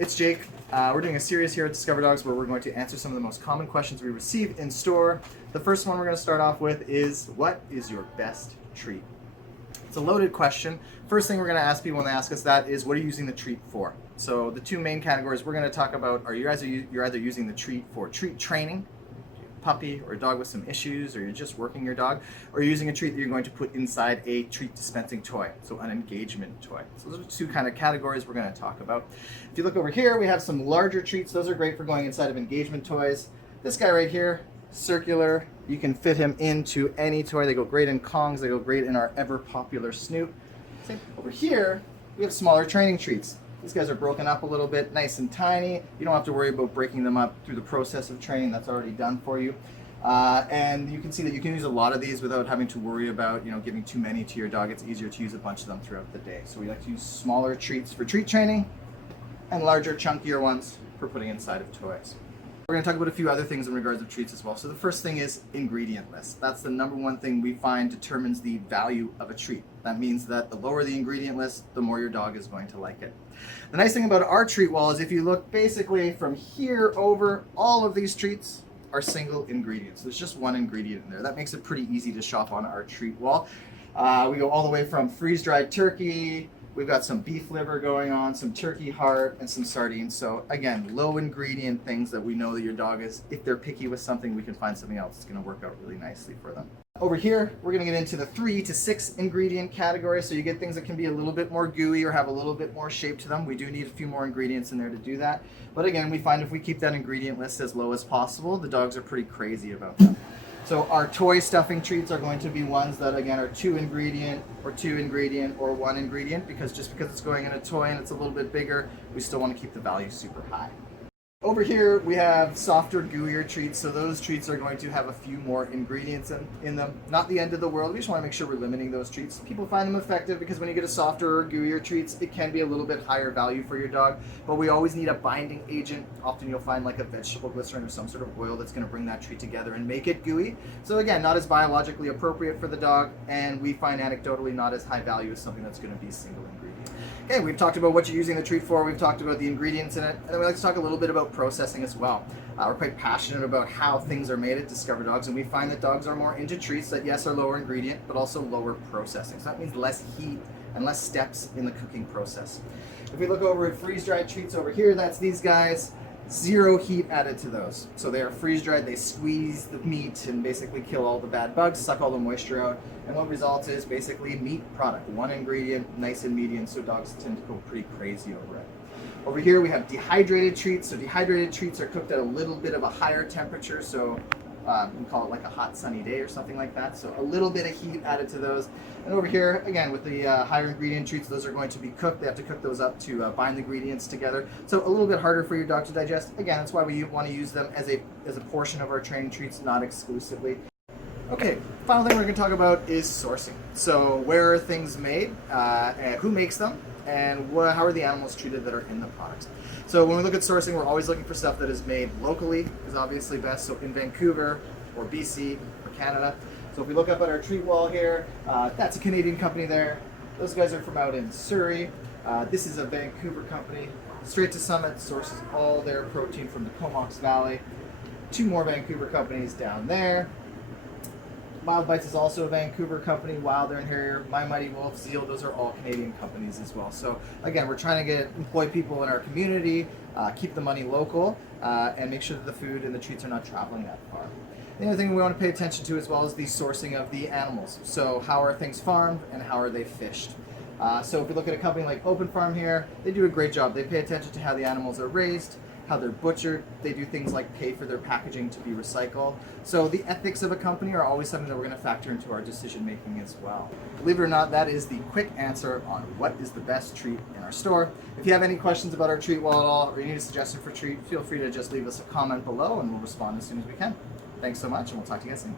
It's Jake. We're doing a series here at Discover Dogs where we're going to answer some of the most common questions we receive in store. The first one we're going to start off with is, what is your best treat? It's a loaded question. First thing we're going to ask people when they ask us that is, what are you using the treat for? So the two main categories we're going to talk about are you're either using the treat for treat training, puppy or a dog with some issues, or you're just working your dog, or you're using a treat that you're going to put inside a treat dispensing toy, so an engagement toy. So those are two kind of categories we're going to talk about. If you look over here, we have some larger treats. Those are great for going inside of engagement toys. This guy right here, circular, you can fit him into any toy. They go great in Kongs, they go great in our ever popular Snoop. Over here, we have smaller training treats. These guys are broken up a little bit, nice and tiny. You don't have to worry about breaking them up through the process of training. That's already done for you. And you can see that you can use a lot of these without having to worry about, giving too many to your dog. It's easier to use a bunch of them throughout the day. So we like to use smaller treats for treat training and larger, chunkier ones for putting inside of toys. We're going to talk about a few other things in regards to treats as well. So the first thing is ingredient list. That's the number one thing we find determines the value of a treat. That means that the lower the ingredient list, the more your dog is going to like it. The nice thing about our treat wall is if you look basically from here over, all of these treats are single ingredients. There's just one ingredient in there. That makes it pretty easy to shop on our treat wall. We go all the way from freeze-dried turkey. We've got some beef liver going on, some turkey heart, and some sardines. So again, low ingredient things that we know that your dog is, if they're picky with something, we can find something else that's going to work out really nicely for them. Over here, we're going to get into the 3 to 6 ingredient category. So you get things that can be a little bit more gooey or have a little bit more shape to them. We do need a few more ingredients in there to do that. But again, we find if we keep that ingredient list as low as possible, the dogs are pretty crazy about that. So our toy stuffing treats are going to be ones that, again, are 2 ingredient or 1 ingredient, because just because it's going in a toy and it's a little bit bigger, we still want to keep the value super high. Over here, we have softer, gooier treats. So those treats are going to have a few more ingredients in them. Not the end of the world. We just want to make sure we're limiting those treats. People find them effective because when you get a softer or gooier treats, it can be a little bit higher value for your dog. But we always need a binding agent. Often you'll find like a vegetable glycerin or some sort of oil that's going to bring that treat together and make it gooey. So again, not as biologically appropriate for the dog, and we find anecdotally not as high value as something that's going to be single ingredient. Okay, we've talked about what you're using the treat for, we've talked about the ingredients in it, and then we like to talk a little bit about processing as well. We're quite passionate about how things are made at Discover Dogs, and we find that dogs are more into treats that, yes, are lower ingredient, but also lower processing. So that means less heat and less steps in the cooking process. If we look over at freeze-dried treats over here, that's these guys. 0 heat added to those. So they are freeze-dried, they squeeze the meat and basically kill all the bad bugs, suck all the moisture out, and what results is basically meat product. 1 ingredient, nice and medium, so dogs tend to go pretty crazy over it. Over here we have dehydrated treats. So dehydrated treats are cooked at a little bit of a higher temperature, so you can call it like a hot sunny day or something like that. So a little bit of heat added to those. And over here, again, with the higher ingredient treats, those are going to be cooked. They have to cook those up to bind the ingredients together. So a little bit harder for your dog to digest. Again, that's why we want to use them as a portion of our training treats, not exclusively. Okay, final thing we're going to talk about is sourcing. So where are things made, who makes them, and how are the animals treated that are in the products. So when we look at sourcing, we're always looking for stuff that is made locally, is obviously best, so in Vancouver or BC or Canada. So if we look up at our treat wall here, that's a Canadian company there. Those guys are from out in Surrey. This is a Vancouver company. Straight to Summit sources all their protein from the Comox Valley. 2 more Vancouver companies down there. Wild Bites is also a Vancouver company. Wilder and Harrier, My Mighty Wolf, Zeal, those are all Canadian companies as well. So again, we're trying to employ people in our community, keep the money local, and make sure that the food and the treats are not traveling that far. The other thing we want to pay attention to as well is the sourcing of the animals. So how are things farmed and how are they fished? So if we look at a company like Open Farm here, they do a great job. They pay attention to how the animals are raised, how they're butchered. They do things like pay for their packaging to be recycled. So the ethics of a company are always something that we're going to factor into our decision making as well. Believe it or not, that is the quick answer on what is the best treat in our store. If you have any questions about our treat wall at all, or you need a suggestion for treat, feel free to just leave us a comment below and we'll respond as soon as we can. Thanks so much, and we'll talk to you guys soon.